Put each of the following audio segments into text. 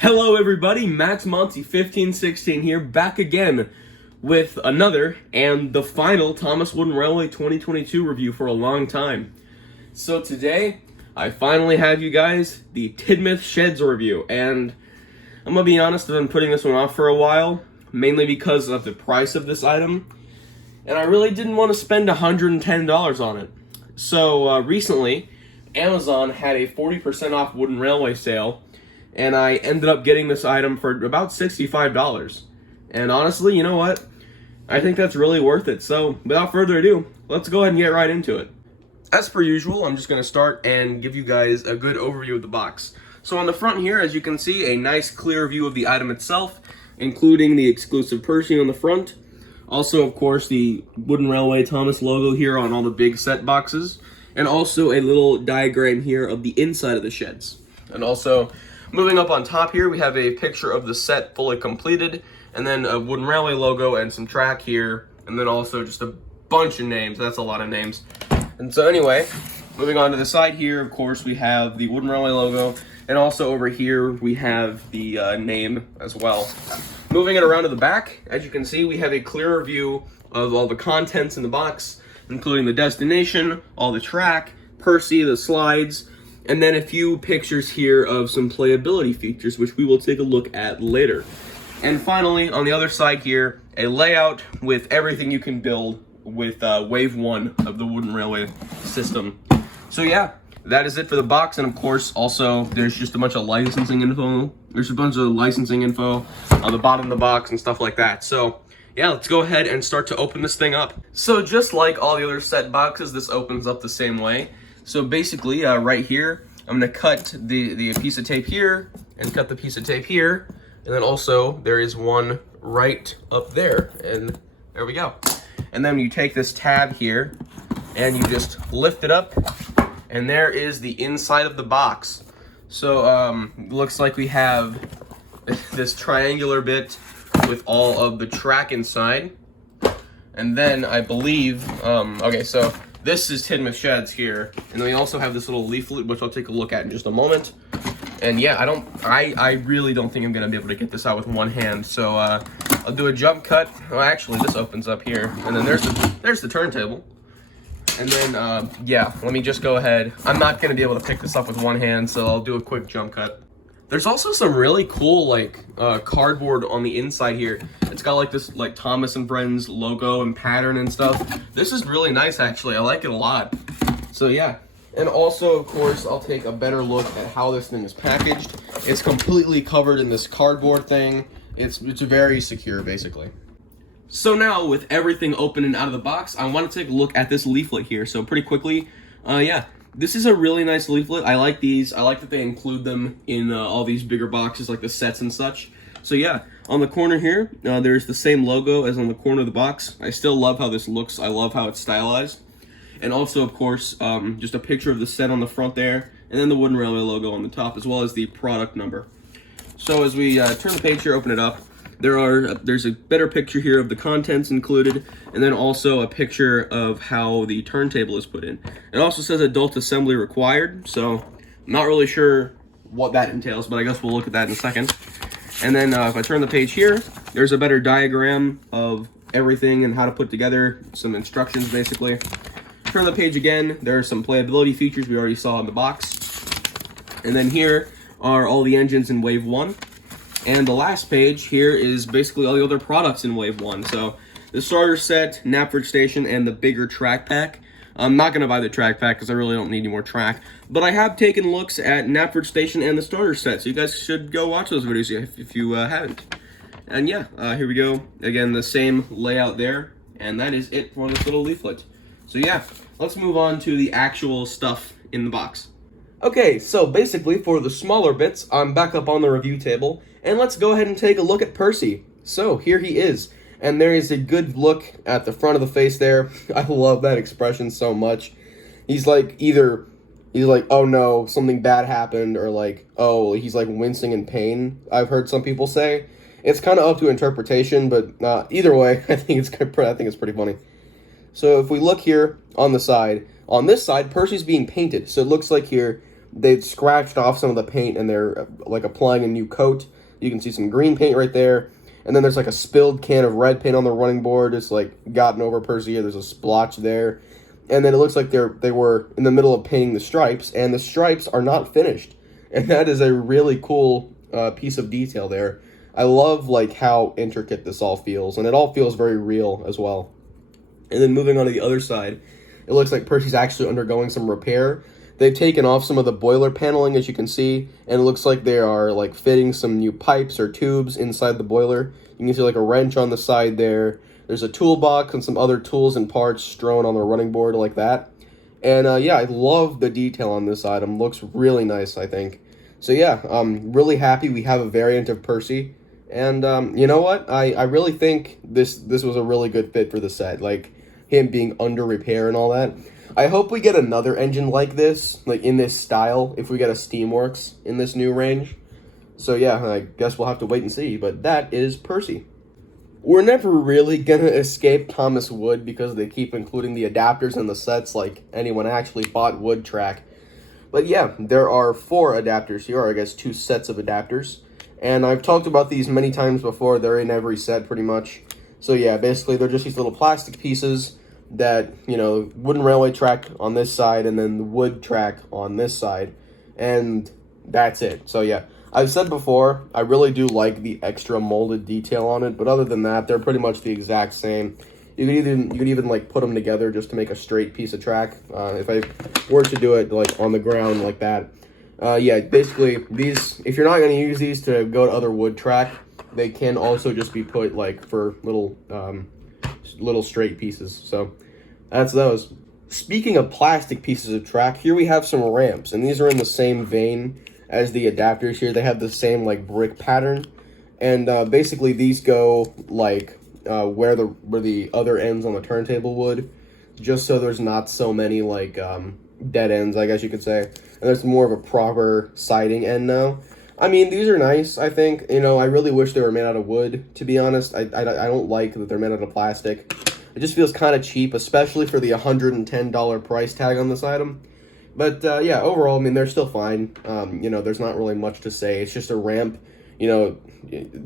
Hello everybody, Max Monty 1516 here, back again with another and the final Thomas Wooden Railway 2022 review for a long time. So today, I finally have you guys the TIDMOUTH SHEDS review, and I'm gonna be honest, I've been putting this one off for a while, mainly because of the price of this item, and I really didn't want to spend $110 on it. So recently, Amazon had a 40% off Wooden Railway sale, and I ended up getting this item for about $65. And honestly, you know what? I think that's really worth it. So without further ado, let's go ahead and get right into it. As per usual, I'm just going to start and give you guys a good overview of the box. So on the front here, as you can see, a nice clear view of the item itself, including the exclusive Percy on the front. Also, of course, the Wooden Railway Thomas logo here on all the big set boxes. And also a little diagram here of the inside of the sheds. And also, moving up on top here, we have a picture of the set fully completed, and then a Wooden Railway logo and some track here, and then also just a bunch of names. That's a lot of names. And so anyway, moving on to the side here, of course, we have the Wooden Railway logo, and also over here we have the name as well. Moving it around to the back, as you can see, we have a clearer view of all the contents in the box, including the destination, all the track, Percy, the slides, and then a few pictures here of some playability features, which we will take a look at later. And finally, on the other side here, a layout with everything you can build with Wave 1 of the Wooden Railway system. So yeah, that is it for the box, and of course, also, there's just a bunch of licensing info. There's a bunch of licensing info on the bottom of the box and stuff like that. So yeah, let's go ahead and start to open this thing up. So just like all the other set boxes, this opens up the same way. So basically, right here, I'm gonna cut the piece of tape here, and cut the piece of tape here, and then also there is one right up there, and there we go. And then you take this tab here, and you just lift it up, and there is the inside of the box. So looks like we have this triangular bit with all of the track inside, and then I believe, okay, so this is TIDMOUTH SHEDS here, and then we also have this little leaflet, which I'll take a look at in just a moment. And yeah, I really don't think I'm gonna be able to get this out with one hand, so I'll do a jump cut. Oh, actually, this opens up here, and then there's the turntable. And then, yeah, let me just go ahead. I'm not gonna be able to pick this up with one hand, so I'll do a quick jump cut. There's also some really cool, like, cardboard on the inside here. It's got, like, this, like, Thomas & Friends logo and pattern and stuff. This is really nice, actually. I like it a lot. So, yeah. And also, of course, I'll take a better look at how this thing is packaged. It's completely covered in this cardboard thing. It's very secure, basically. So now, with everything open and out of the box, I want to take a look at this leaflet here. So, pretty quickly, yeah. This is a really nice leaflet. I like these. I like that they include them in all these bigger boxes, like the sets and such. So yeah, on the corner here, there's the same logo as on the corner of the box. I still love how this looks. I love how it's stylized. And also, of course, just a picture of the set on the front there, and then the Wooden Railway logo on the top, as well as the product number. So as we turn the page here, open it up, there's a better picture here of the contents included, and then also a picture of how the turntable is put in. It also says adult assembly required, so I'm not really sure what that entails, but I guess we'll look at that in a second. And then if I turn the page here, there's a better diagram of everything and how to put together, some instructions basically. Turn the page again, there are some playability features we already saw in the box. And then here are all the engines in Wave 1. And the last page here is basically all the other products in Wave 1. So the starter set, Knapford Station, and the bigger track pack. I'm not going to buy the track pack because I really don't need any more track. But I have taken looks at Knapford Station and the starter set. So you guys should go watch those videos if you haven't. And yeah, here we go. Again, the same layout there. And that is it for this little leaflet. So yeah, let's move on to the actual stuff in the box. Okay, so basically for the smaller bits, I'm back up on the review table, and let's go ahead and take a look at Percy. So here he is, and there is a good look at the front of the face there. I love that expression so much. He's like oh no, something bad happened, or like, oh, he's like wincing in pain, I've heard some people say. It's kind of up to interpretation, but either way, I think it's pretty funny. So if we look here on the side, on this side, Percy's being painted. So it looks like here, they'd scratched off some of the paint and they're like applying a new coat. You can see some green paint right there. And then there's like a spilled can of red paint on the running board. It's like gotten over Percy here. There's a splotch there. And then it looks like they were in the middle of painting the stripes, and the stripes are not finished. And that is a really cool piece of detail there. I love like how intricate this all feels, and it all feels very real as well. And then moving on to the other side, it looks like Percy's actually undergoing some repair. They've taken off some of the boiler paneling, as you can see, and it looks like they are like fitting some new pipes or tubes inside the boiler. You can see like a wrench on the side there. There's a toolbox and some other tools and parts strewn on the running board like that. And yeah, I love the detail on this item. Looks really nice, I think. So yeah, I'm really happy we have a variant of Percy. And you know what? I really think this was a really good fit for the set. Like him being under repair and all that. I hope we get another engine like this, like in this style, if we get a Steamworks in this new range. So yeah, I guess we'll have to wait and see. But that is Percy. We're never really gonna escape Thomas Wood because they keep including the adapters in the sets like anyone actually bought Wood Track. But yeah, there are 4 adapters here, or I guess 2 sets of adapters. And I've talked about these many times before. They're in every set pretty much. So yeah, basically they're just these little plastic pieces that, you know, wooden railway track on this side and then the wood track on this side. And that's it. So yeah, I've said before, I really do like the extra molded detail on it, but other than that, they're pretty much the exact same. You could even like put them together just to make a straight piece of track. If I were to do it like on the ground like that. Yeah, basically these, if you're not going to use these to go to other wood track, they can also just be put like for little straight pieces. So that's those. Speaking of plastic pieces of track, here we have some ramps, and these are in the same vein as the adapters here. They have the same like brick pattern, and basically these go like where the other ends on the turntable would, just so there's not so many like dead ends, I guess you could say, and there's more of a proper siding end now. I mean, these are nice, I think. You know, I really wish they were made out of wood, to be honest. I don't like that they're made out of plastic. It just feels kind of cheap, especially for the $110 price tag on this item. But yeah, overall, I mean, they're still fine. You know, there's not really much to say. It's just a ramp. You know,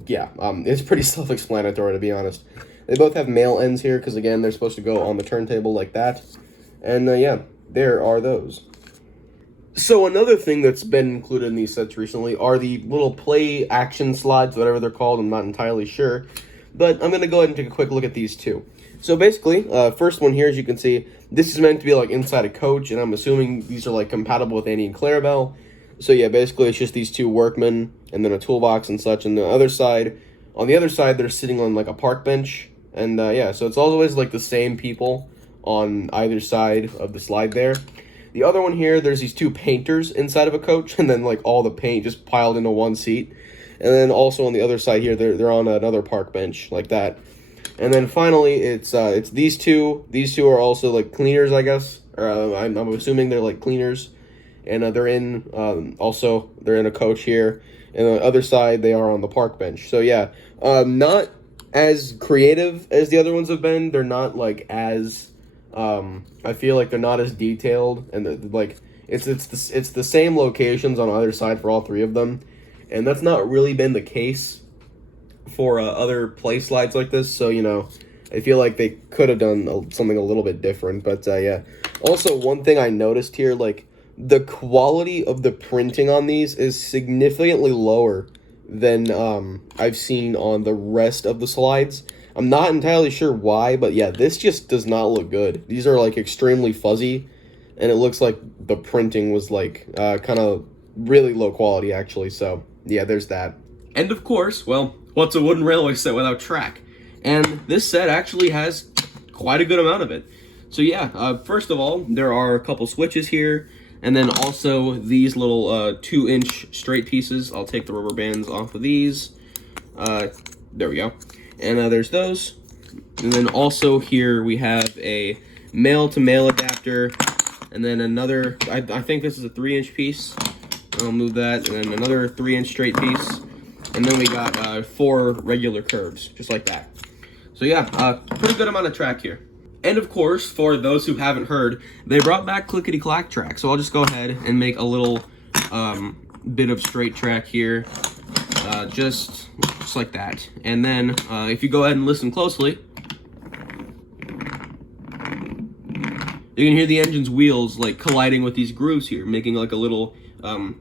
yeah, it's pretty self-explanatory, to be honest. They both have male ends here, because again, they're supposed to go on the turntable like that. And yeah, there are those. So another thing that's been included in these sets recently are the little play action slides, whatever they're called. I'm not entirely sure. But I'm going to go ahead and take a quick look at these two. So basically, first one here, as you can see, this is meant to be like inside a coach, and I'm assuming these are like compatible with Annie and Clarabelle. So yeah, basically it's just these 2 workmen, and then a toolbox and such. And on the other side, they're sitting on like a park bench. And yeah, so it's always like the same people on either side of the slide there. The other one here, there's these 2 painters inside of a coach, and then like all the paint just piled into one seat. And then also on the other side here, they're on another park bench like that. And then finally, it's these two. These 2 are also like cleaners, I guess. Or I'm assuming they're like cleaners, and they're in a coach here. And on the other side, they are on the park bench. So yeah, not as creative as the other ones have been. They're not like as I feel like they're not as detailed, and like it's the same locations on either side for all 3 of them, and that's not really been the case for other play slides like this. So you know, I feel like they could have done something a little bit different. But yeah, also one thing I noticed here, like the quality of the printing on these is significantly lower than I've seen on the rest of the slides. I'm not entirely sure why, but yeah, this just does not look good. These are like extremely fuzzy, and it looks like the printing was like kind of really low quality actually. So yeah, there's that. And of course, well, what's a wooden railway set without track? And this set actually has quite a good amount of it. So yeah, first of all, there are a couple switches here, and then also these little 2-inch straight pieces. I'll take the rubber bands off of these. There we go. And there's those. And then also here we have a male-to-male adapter, and then another, I think this is a 3-inch piece. I'll move that, and then another 3-inch straight piece. And then we got 4 regular curves, just like that. So yeah, pretty good amount of track here. And of course, for those who haven't heard, they brought back clickety-clack track. So I'll just go ahead and make a little bit of straight track here, just like that. And then if you go ahead and listen closely, you can hear the engine's wheels like colliding with these grooves here, making like a little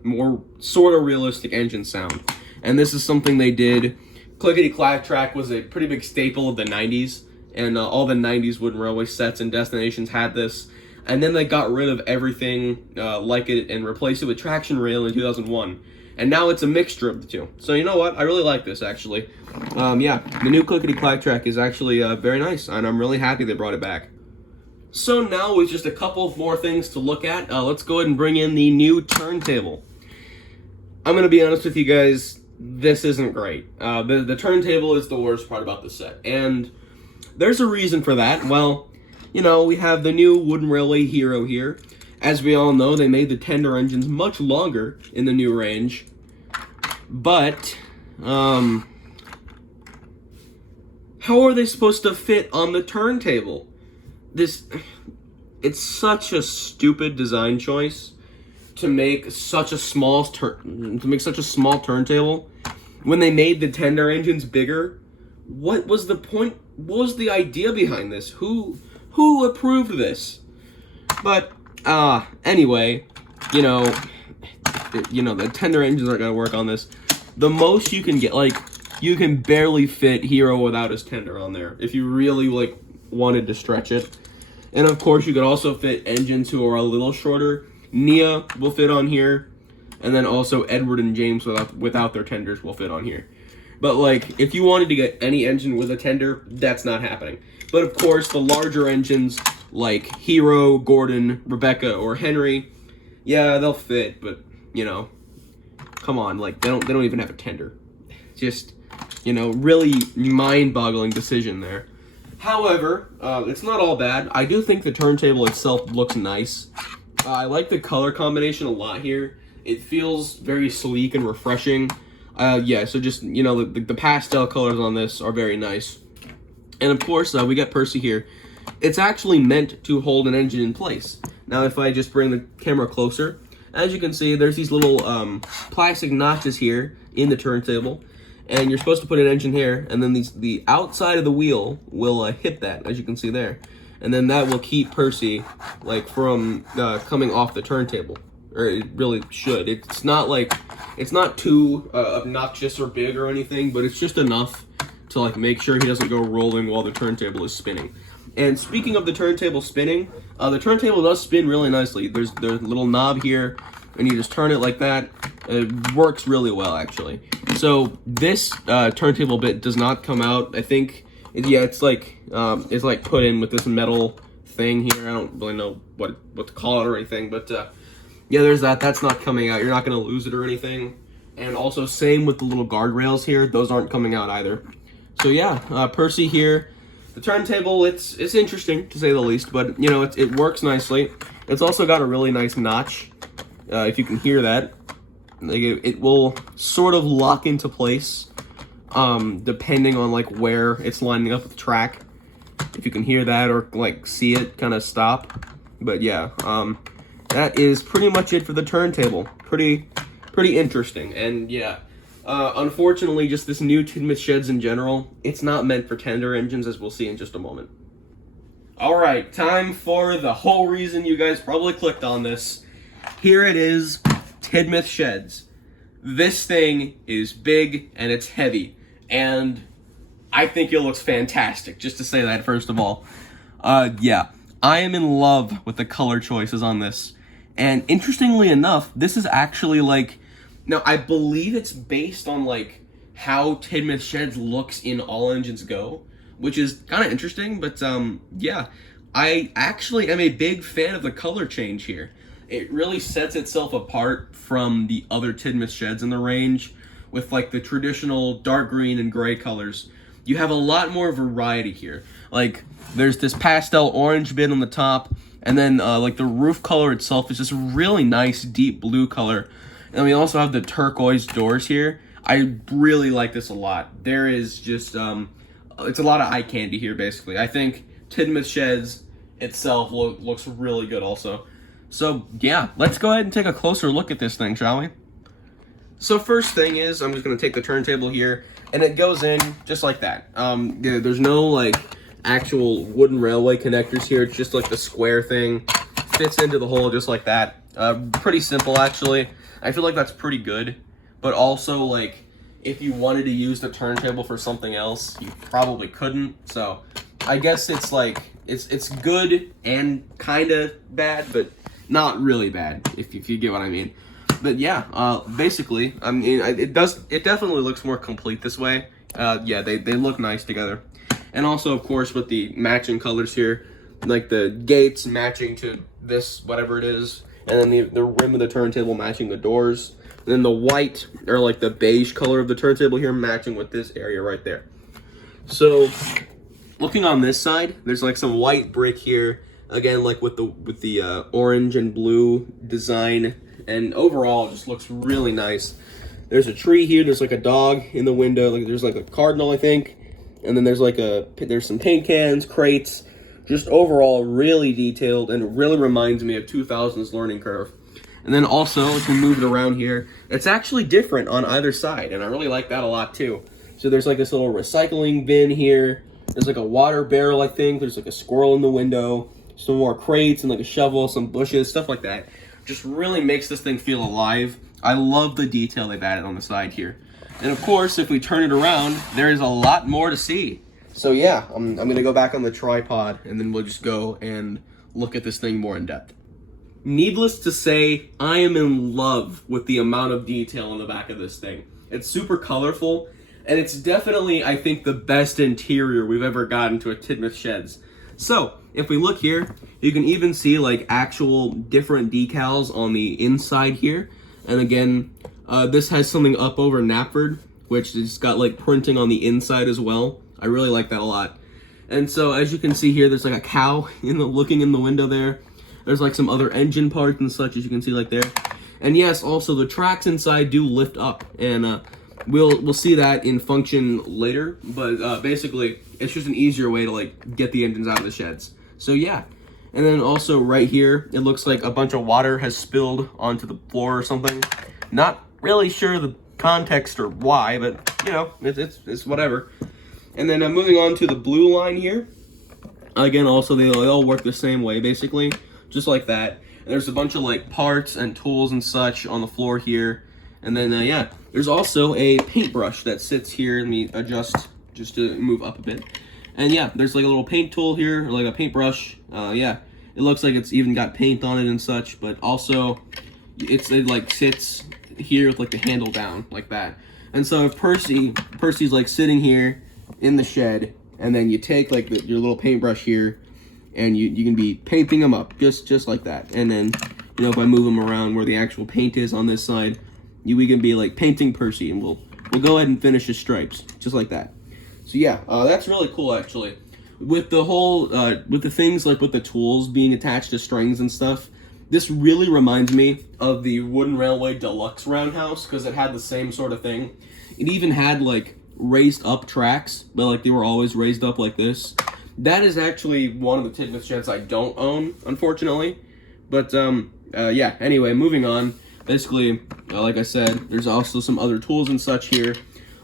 more sort of realistic engine sound. And this is something they did. Clickety-clack track was a pretty big staple of the 90s, and all the 90s wooden railway sets and destinations had this. And then they got rid of everything like it and replaced it with traction rail in 2001. And now it's a mixture of the two. So you know what? I really like this, actually. Yeah, the new clickety-clack track is actually very nice, and I'm really happy they brought it back. So now with just a couple more things to look at, let's go ahead and bring in the new turntable. I'm going to be honest with you guys, this isn't great. The turntable is the worst part about the set, and there's a reason for that. Well, you know, we have the new Wooden Railway Hero here. As we all know, they made the tender engines much longer in the new range, but how are they supposed to fit on the turntable? It's such a stupid design choice to make such a small turntable when they made the tender engines bigger. What was the point? What was the idea behind this? Who approved this? But anyway, you know the tender engines aren't gonna work on this. The most you can get, like, you can barely fit Hero without his tender on there if you really like wanted to stretch it. And of course, you could also fit engines who are a little shorter. Nia will fit on here, and then also Edward and James without their tenders will fit on here. But like, if you wanted to get any engine with a tender, that's not happening. But of course, the larger engines like Hero, Gordon, Rebecca, or Henry, yeah, they'll fit. But you know, come on, like they don't even have a tender. Just, you know, really mind-boggling decision there. However, it's not all bad. I do think the turntable itself looks nice. I like the color combination a lot here. It feels very sleek and refreshing. Yeah, so just, you know, the pastel colors on this are very nice. And of course, we got Percy here. It's actually meant to hold an engine in place. Now, if I just bring the camera closer, as you can see, there's these little plastic notches here in the turntable. And you're supposed to put an engine here, and then the outside of the wheel will hit that, as you can see there. And then that will keep Percy, like, from coming off the turntable. Or it really should. It's not too obnoxious or big or anything, but it's just enough to, like, make sure he doesn't go rolling while the turntable is spinning. And speaking of the turntable spinning, the turntable does spin really nicely. There's a little knob here, and you just turn it like that. It works really well, actually. So this turntable bit does not come out. I think, it's like put in with this metal thing here. I don't really know what to call it or anything, but yeah, there's that. That's not coming out. You're not going to lose it or anything. And also, same with the little guardrails here. Those aren't coming out either. So yeah, Percy here. The turntable, it's interesting to say the least, but you know, it works nicely. It's also got a really nice notch. If you can hear that, like it will sort of lock into place, depending on like where it's lining up with the track. If you can hear that or like see it kind of stop. But yeah, that is pretty much it for the turntable. Pretty interesting. And yeah, unfortunately, just this new TIDMOUTH sheds in general, it's not meant for tender engines, as we'll see in just a moment. Alright, time for the whole reason you guys probably clicked on this. Here it is, TIDMOUTH sheds. This thing is big and it's heavy, and I think it looks fantastic, just to say that first of all. Yeah, I am in love with the color choices on this. And interestingly enough, this is actually like, now I believe it's based on like how TIDMOUTH sheds looks in All Engines Go, which is kind of interesting, but yeah, I actually am a big fan of the color change here. It really sets itself apart from the other TIDMOUTH sheds in the range with like the traditional dark green and gray colors. You have a lot more variety here. Like, there's this pastel orange bit on the top, and then like the roof color itself is just a really nice deep blue color. And we also have the turquoise doors here. I really like this a lot. There is just it's a lot of eye candy here, basically. I think TIDMOUTH sheds itself looks really good also. So yeah, let's go ahead and take a closer look at this thing, shall we? So first thing is, I'm just gonna take the turntable here, and it goes in just like that. Yeah, there's no like actual wooden railway connectors here. It's just like the square thing, fits into the hole just like that. Pretty simple actually. I feel like that's pretty good, but also like if you wanted to use the turntable for something else, you probably couldn't. So I guess it's like it's good and kind of bad, but not really bad if you get what I mean. But yeah, basically, I mean, it definitely looks more complete this way. Yeah, they look nice together. And also, of course, with the matching colors here, like the gates matching to this, whatever it is, and then the rim of the turntable matching the doors. And then the white, or like the beige color of the turntable here matching with this area right there. So, looking on this side, there's like some white brick here. Again, like with the orange and blue design. And overall, it just looks really nice. There's a tree here. There's like a dog in the window. Like there's like a cardinal, I think. And then there's some paint cans, crates. Just overall, really detailed, and it really reminds me of 2000's Learning Curve. And then also, if we move it around here, it's actually different on either side, and I really like that a lot too. So there's like this little recycling bin here. There's like a water barrel, I think. There's like a squirrel in the window. Some more crates and like a shovel, some bushes, stuff like that. Just really makes this thing feel alive. I love the detail they've added on the side here. And of course, if we turn it around, there is a lot more to see. So yeah, I'm gonna go back on the tripod and then we'll just go and look at this thing more in depth. Needless to say, I am in love with the amount of detail in the back of this thing. It's super colorful, and it's definitely, I think, the best interior we've ever gotten to a TIDMOUTH Sheds. So, if we look here, you can even see like actual different decals on the inside here. And again, this has something up over Knapford, which has got like printing on the inside as well. I really like that a lot. And so as you can see here, there's like a cow looking in the window there. There's like some other engine parts and such, as you can see like there. And yes, also the tracks inside do lift up, and we'll see that in function later. But basically, it's just an easier way to like get the engines out of the sheds. So yeah. And then also right here, it looks like a bunch of water has spilled onto the floor or something. Not really sure the context or why, but you know, it's whatever. And then moving on to the blue line here. Again, also they all work the same way basically, just like that. And there's a bunch of like parts and tools and such on the floor here. And then yeah, there's also a paintbrush that sits here. Let me adjust just to move up a bit. And yeah, there's like a little paint tool here, or like a paintbrush. Yeah, it looks like it's even got paint on it and such, but also it like sits here with like the handle down like that. And so if Percy's like sitting here in the shed, and then you take like your little paintbrush here, and you can be painting them up just like that. And then, you know, if I move them around where the actual paint is on this side, we can be like painting Percy, and we'll go ahead and finish his stripes just like that. So yeah, that's really cool actually. With the whole with the things like with the tools being attached to strings and stuff, this really reminds me of the Wooden Railway Deluxe Roundhouse, because it had the same sort of thing. It even had like raised up tracks, but like they were always raised up like this. That is actually one of the TIDMOUTH sheds I don't own, unfortunately. But yeah, anyway, moving on. Basically, like I said, there's also some other tools and such here.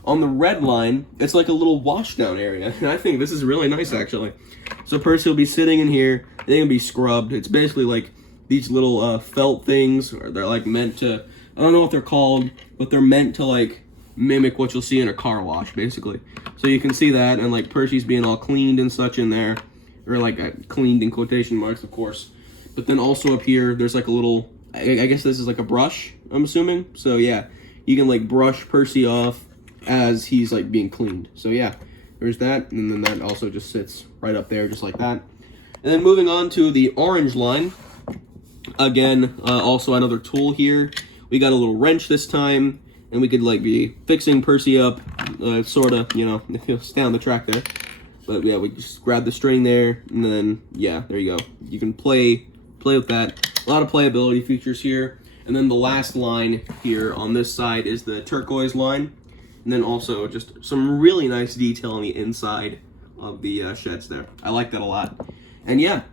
On the red line, it's like a little washdown area, and I think this is really nice actually. So Percy will be sitting in here, they can be scrubbed. It's basically like these little felt things, or they're like meant to, I don't know what they're called, but they're meant to like mimic what you'll see in a car wash, basically. So you can see that, and like Percy's being all cleaned and such in there, or like cleaned in quotation marks, of course. But then also up here, there's like a little, I guess this is like a brush, I'm assuming. So yeah, you can like brush Percy off as he's like being cleaned. So yeah, there's that, and then that also just sits right up there, just like that. And then moving on to the orange line, again, also another tool here. We got a little wrench this time, and we could like be fixing Percy up, sort of, you know, if he'll stay on the track there. But yeah, we just grab the string there, and then yeah, there you go. You can play with that. A lot of playability features here. And then the last line here on this side is the turquoise line. And then also just some really nice detail on the inside of the sheds there. I like that a lot. And yeah,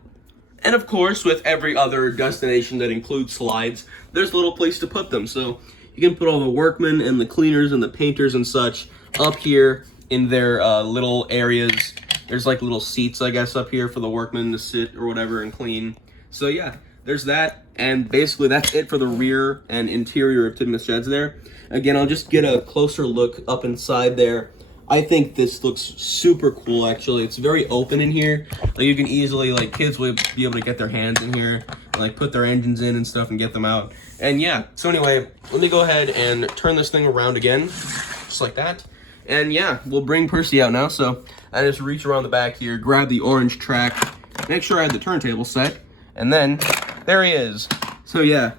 And of course, with every other destination that includes slides, there's a little place to put them. So you can put all the workmen and the cleaners and the painters and such up here in their little areas. There's like little seats, I guess, up here for the workmen to sit or whatever and clean. So yeah, there's that. And basically that's it for the rear and interior of TIDMOUTH Sheds there. Again, I'll just get a closer look up inside there. I think this looks super cool, actually. It's very open in here. Like, you can easily, like, kids will be able to get their hands in here, like, put their engines in and stuff and get them out. And yeah, so anyway, let me go ahead and turn this thing around again, just like that. And yeah, we'll bring Percy out now. So I just reach around the back here, grab the orange track, make sure I had the turntable set, and then there he is. So yeah,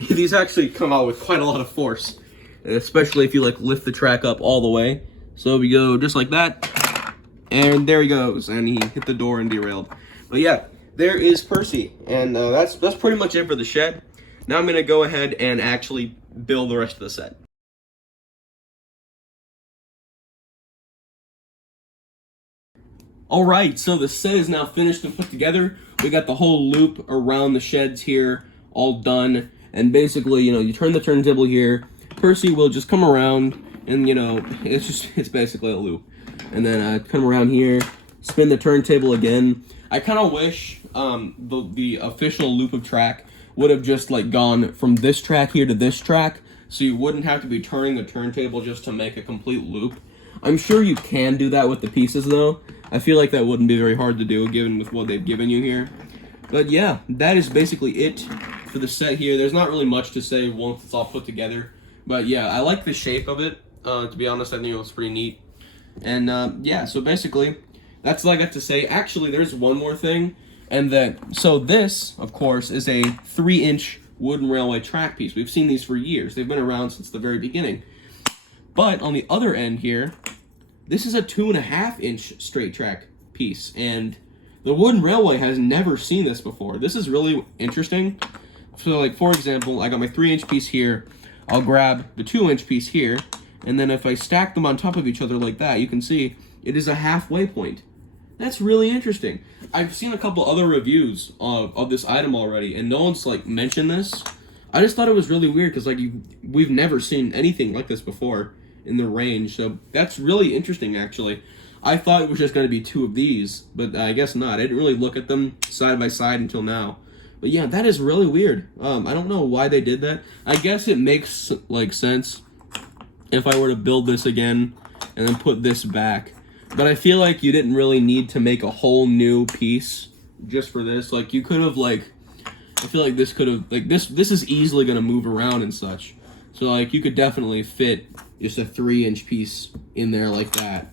these actually come out with quite a lot of force, especially if you, like, lift the track up all the way. So we go just like that, and there he goes, and he hit the door and derailed. But yeah, there is Percy, and that's pretty much it for the shed. Now I'm gonna go ahead and actually build the rest of the set. All right, so the set is now finished and put together. We got the whole loop around the sheds here, all done, and basically, you know, you turn the turntable here. Percy will just come around. And, you know, it's basically a loop. And then come around here, spin the turntable again. I kind of wish the official loop of track would have just, like, gone from this track here to this track, so you wouldn't have to be turning the turntable just to make a complete loop. I'm sure you can do that with the pieces, though. I feel like that wouldn't be very hard to do, given with what they've given you here. But yeah, that is basically it for the set here. There's not really much to say once it's all put together. But yeah, I like the shape of it. To be honest, I think it was pretty neat. And yeah, so basically, that's all I got to say. Actually, there's one more thing, and so this, of course, is a 3-inch wooden railway track piece. We've seen these for years. They've been around since the very beginning. But on the other end here, this is a 2.5-inch straight track piece, and the wooden railway has never seen this before. This is really interesting. So, like, for example, I got my 3-inch piece here. I'll grab the 2-inch piece here. And then if I stack them on top of each other like that, you can see it is a halfway point. That's really interesting. I've seen a couple other reviews of this item already, and no one's, like, mentioned this. I just thought it was really weird because, like, we've never seen anything like this before in the range. So that's really interesting, actually. I thought it was just going to be 2 of these, but I guess not. I didn't really look at them side by side until now. But yeah, that is really weird. I don't know why they did that. I guess it makes, like, sense if I were to build this again and then put this back. But I feel like you didn't really need to make a whole new piece just for this. Like, you could have, like, I feel like this could have, like, this is easily going to move around and such. So, like, you could definitely fit just a 3-inch piece in there like that.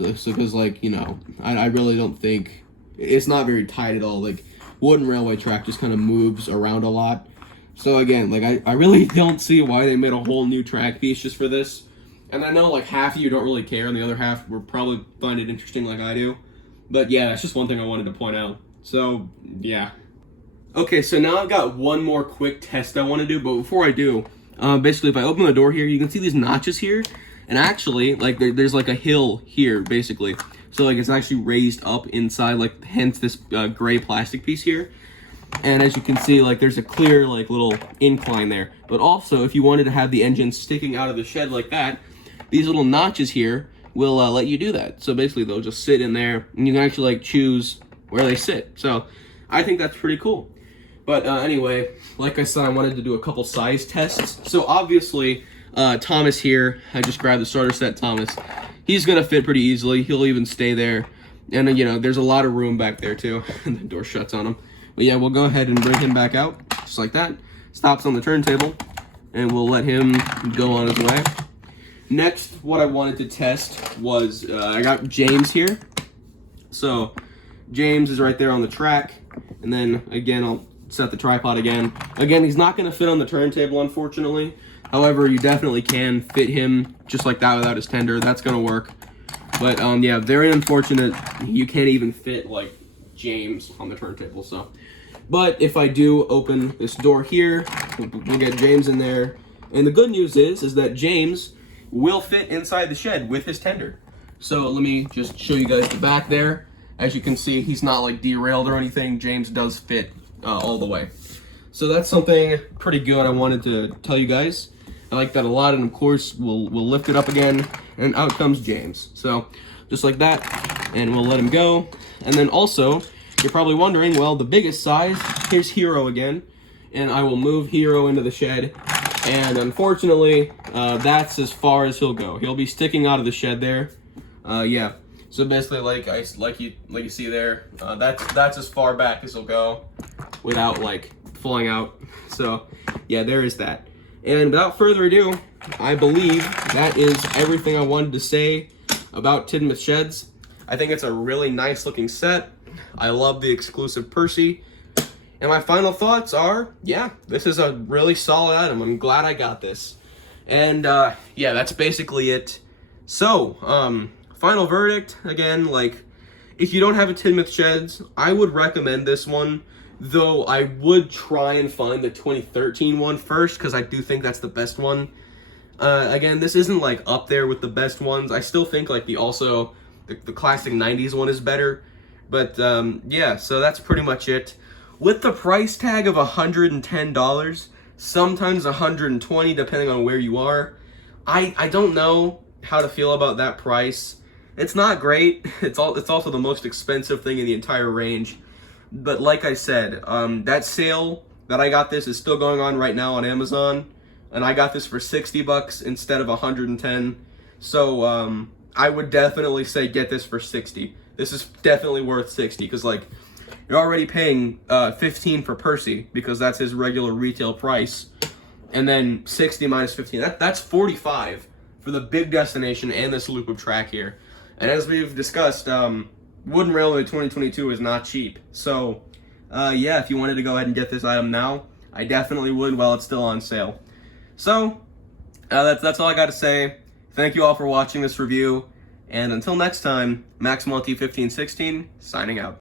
So, because, like, you know, I really don't think, it's not very tight at all. Like, wooden railway track just kind of moves around a lot. So again, like, I really don't see why they made a whole new track piece just for this. And I know, like, half of you don't really care, and the other half will probably find it interesting like I do. But yeah, that's just one thing I wanted to point out. So, yeah. Okay, so now I've got one more quick test I want to do, but before I do, basically if I open the door here, you can see these notches here. And actually, like, there's like a hill here, basically. So, like, it's actually raised up inside, like, hence this gray plastic piece here. And as you can see, like, there's a clear, like, little incline there. But also, if you wanted to have the engine sticking out of the shed like that, these little notches here will let you do that. So basically, they'll just sit in there, and you can actually, like, choose where they sit. So I think that's pretty cool. But anyway, like I said, I wanted to do a couple size tests. So obviously, Thomas here, I just grabbed the starter set Thomas. He's going to fit pretty easily. He'll even stay there. And, you know, there's a lot of room back there, too. And the door shuts on him. But yeah, we'll go ahead and bring him back out, just like that. Stops on the turntable, and we'll let him go on his way. Next, what I wanted to test was, I got James here. So, James is right there on the track. And then, again, I'll set the tripod again. Again, he's not going to fit on the turntable, unfortunately. However, you definitely can fit him just like that without his tender. That's going to work. But, yeah, very unfortunate. You can't even fit, like, James on the turntable, so. But if I do open this door here, we'll get James in there. And the good news is that James will fit inside the shed with his tender. So let me just show you guys the back there. As you can see, he's not like derailed or anything. James does fit all the way. So that's something pretty good I wanted to tell you guys. I like that a lot, and of course, we'll lift it up again, and out comes James. So, just like that, and we'll let him go. And then also, you're probably wondering, well, the biggest size, here's Hero again, and I will move Hero into the shed. And unfortunately, that's as far as he'll go. He'll be sticking out of the shed there. Yeah. So basically, like you see there, that's as far back as he'll go, without like falling out. So yeah, there is that. And without further ado, I believe that is everything I wanted to say about TIDMOUTH Sheds. I think it's a really nice looking set. I love the exclusive Percy. And my final thoughts are, yeah, this is a really solid item. I'm glad I got this. And yeah, that's basically it. So, final verdict, again, like, if you don't have a TIDMOUTH Sheds, I would recommend this one. Though I would try and find the 2013 one first, because I do think that's the best one. Again, this isn't like up there with the best ones. I still think like the classic 90s one is better. But yeah, so that's pretty much it. With the price tag of $110, sometimes $120 depending on where you are, I don't know how to feel about that price. It's not great. It's also the most expensive thing in the entire range. But like I said, that sale that I got this is still going on right now on Amazon, and I got this for $60 instead of $110. So I would definitely say get this for $60. This is definitely worth $60 because like you're already paying $15 for Percy because that's his regular retail price, and then $60 minus $15. That's $45 for the big destination and this loop of track here. And as we've discussed, Wooden Railway 2022 is not cheap. So, yeah, if you wanted to go ahead and get this item now, I definitely would while it's still on sale. So, that's all I got to say. Thank you all for watching this review. And until next time, Max Monty 1516, signing out.